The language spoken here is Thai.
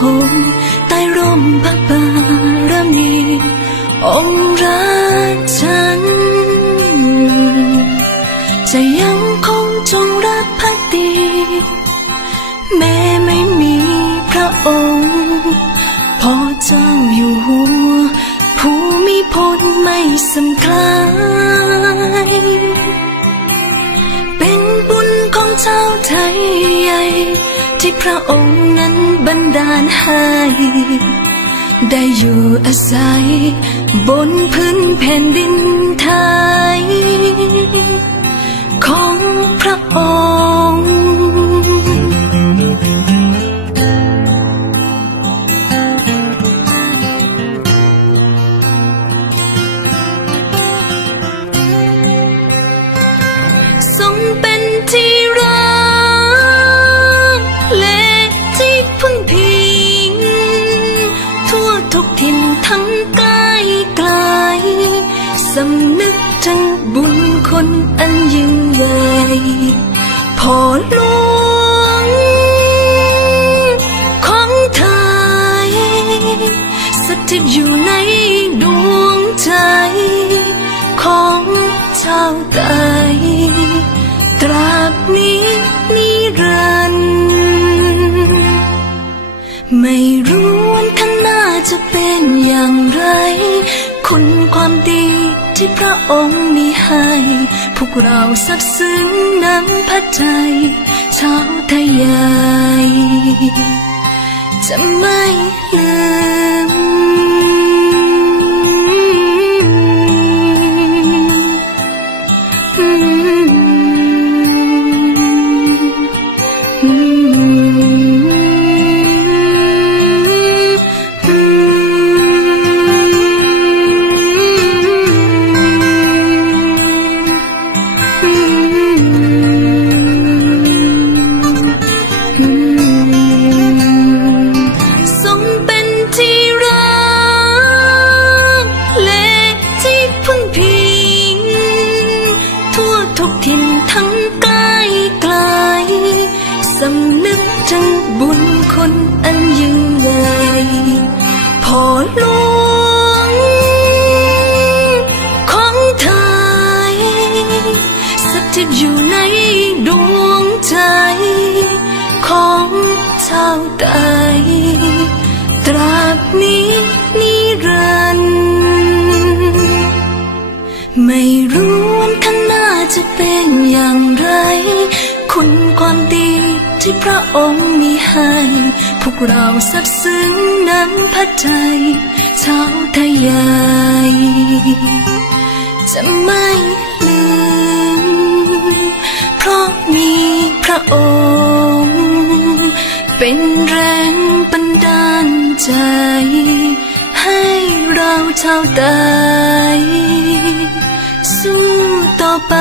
คงใต้ร่มพระบารมีองค์รักฉันจะยังคงจงรักภักดีแม้ไม่มีพระองค์พ่อเจ้าอยู่หัวภูมิพลไม่สำคล้ายเป็นบุญของชาวไทยใหญ่ที่พระองค์นั้นบันดาลให้ได้อยู่อาศัยบนพื้นแผ่นดินไทยของพระองค์ทรงเป็นที่รักและที่พึ่งพิงทั่วทุกถิ่นทั้งใกล้ไกลสำนึกถึงบุญคุณอันยิ่งใหญ่พ่อหลวงของไทยสถิตอยู่ในดวงใจของชาวไทยตราบนี้นิรันดร์ไม่รู้วันข้างหน้าจะเป็นอย่างไรคุณความดีที่พระองค์มีให้พวกเราซาบซึ้งน้ำพระทัยชาวไทยใหญ่จะไม่ลืมสำนึกถึงบุญคุณอันยิ่งใหญ่พ่อหลวงของไทยสถิตอยู่ในดวงใจของชาวไทยตราบนี้นิรันดร์ไม่รู้วันข้างหน้าจะเป็นอย่างไรคุณความดีที่พระองค์มีให้พวกเราซาบซึ้งน้ำพระทัยชาวไทยใหญ่จะไม่ลืมเพราะมีพระองค์เป็นแรงบันดาลใจให้เราชาวไทยสู้ต่อไป